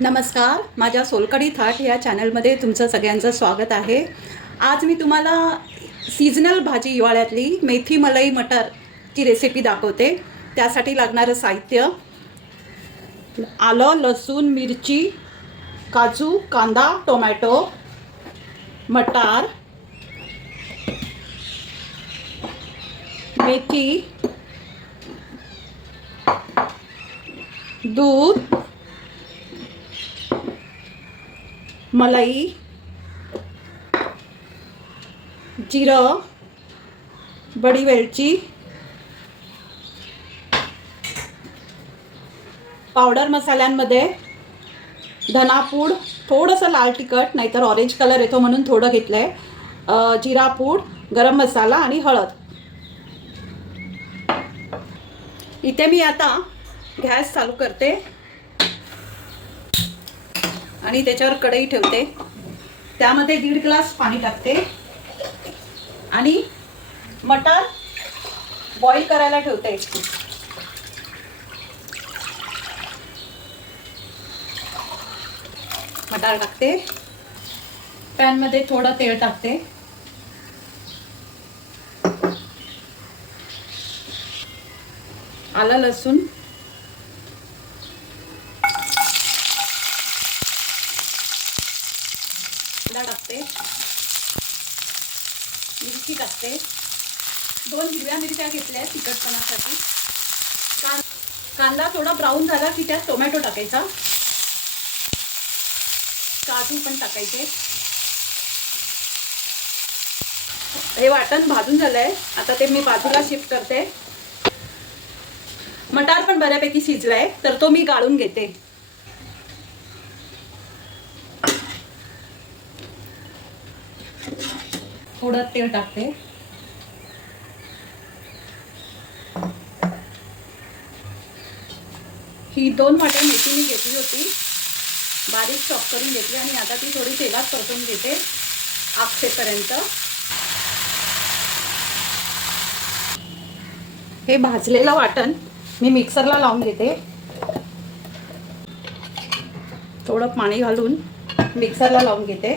नमस्कार, माझ्या सोलकढी थाट या चॅनलमध्ये तुमचं सगळ्यांचं स्वागत आहे. आज मी तुम्हाला सीझनल भाजी हिवाळ्यातली मेथी मलाई मटरची रेसिपी दाखवते. त्यासाठी लागणारं साहित्य: आलं, लसूण, मिरची, काजू, कांदा, टोमॅटो, मटार, मेथी, दूध, मलाई, जिरं, बडी वेलची, पावडर मसाल्यांमध्ये धनापूड, थोडंसं लाल तिखट नाहीतर ऑरेंज कलर येतो म्हणून थोडं घेतलं आहे, जिरापूड, गरम मसाला आणि हळद. इथे मी आता गॅस चालू करते आणि त्याच्यावर कढई ठेवते. त्यामध्ये 1.5 ग्लास पाणी टाकते आणि मटार बॉईल करायला ठेवते. मटार टाकते. पॅनमध्ये थोडं तेल टाकते. आलं, लसूण, टाकते. मिरची टाकते. 2 हिरव्या मिरच्या घेतल्या तिखटपणासाठी. कांदा थोडा ब्राऊन झाला की त्यात टोमॅटो टाकायचा. काजू पण टाकायचे. हे वाटण भाजून झालंय. आता ते मी बाजूला शिफ्ट करते. मटार पण बऱ्यापैकी शिजलाय तर तो मी गाळून घेते. थोडं तेल टाकते. ही 2 वाट्या मेथी मी घेतली होती, बारीक चॉप करून घेतली आणि आता ती थोडी तेलात परतून घेते आगसेपर्यंत. हे भाजलेलं वाटण मी मिक्सरला लावून घेते. थोडं पाणी घालून मिक्सरला लावून घेते.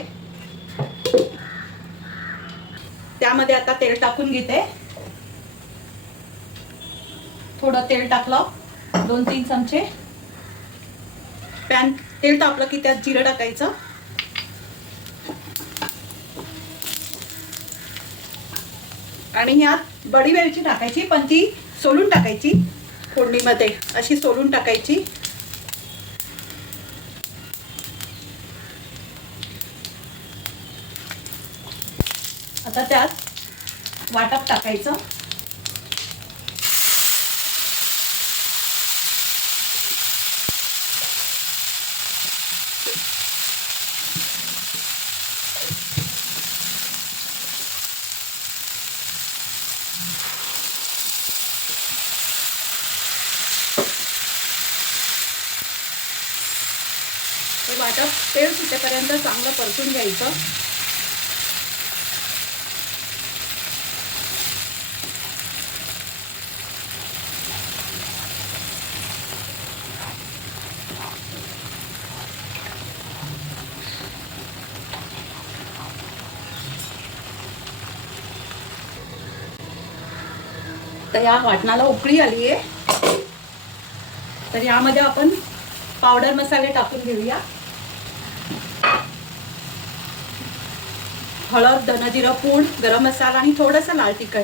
त्यामध्ये आता तेल टाकून घेते. थोडं तेल टाकलं, 2-3 चमचे. तेल तापलं की त्यात जिरं टाकायचं. आणि यात बडी वेलची टाकायची, पण ती सोलून टाकायची. फोडणीमध्ये अशी सोलून टाकायची. आता त्यात वाटप टाकायचं. हे वाटप तेल सुटेपर्यंत चांगलं परतून घ्यायचं. तर या वाटणाला उकळी आली आहे, तर यामध्ये आपण पावडर मसाले टाकून घेऊया. हळद, धनजिरा पूड, गरम मसाला आणि थोडंसं लाल तिखट.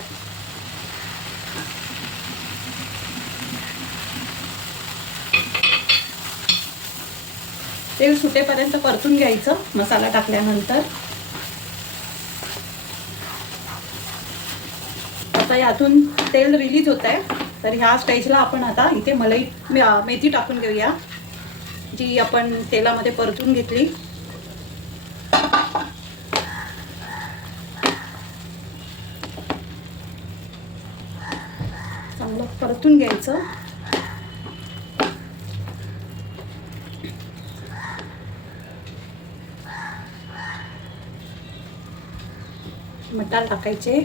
तेल सुटेपर्यंत परतून घ्यायचं मसाला टाकल्यानंतर. आता यातून तेल रिलीज होत आहे, तर ह्या स्टेजला आपण आता इथे मेथी टाकून घेऊया, जी आपण तेलामध्ये परतून घेतली. चांगलं परतून घ्यायचं. मटार टाकायचे.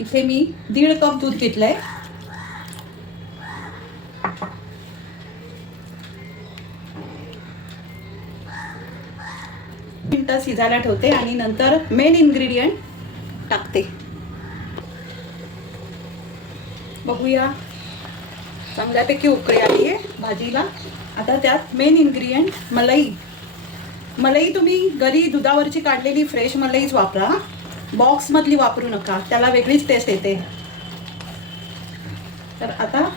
इथे मी 1.5 कप दूध घेतलं आहे. मिनटं शिजायला ठेवते आणि नंतर मेन इन्ग्रेडियंट टाकते. बघूया, चांगल्यापैकी उकळी आली आहे भाजीला. आता त्यात मेन इन्ग्रेडियंट मलाई. मलाई तुम्ही घरी दुधावरची काढलेली फ्रेश मलाईच वापरा, बॉक्समधली वापरू नका, त्याला वेगळीच टेस्ट येते. तर आता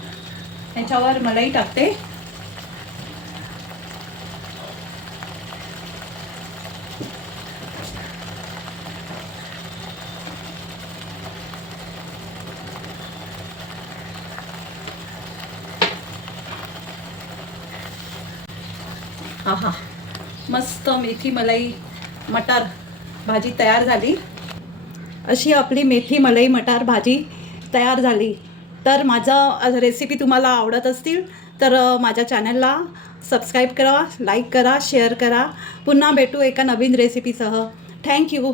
ह्याच्यावर मलाई टाकते. आहा, मस्त मेथी मलाई मटार भाजी तयार झाली. अशी आपली मेथी मलाई मटार भाजी तयार झाली. तर माझा रेसिपी तुम्हाला आवडत असतील तर माझ्या चॅनलला सबस्क्राईब करा, लाईक करा, शेअर करा. पुन्हा भेटू एका नवीन रेसिपीसह. थँक्यू.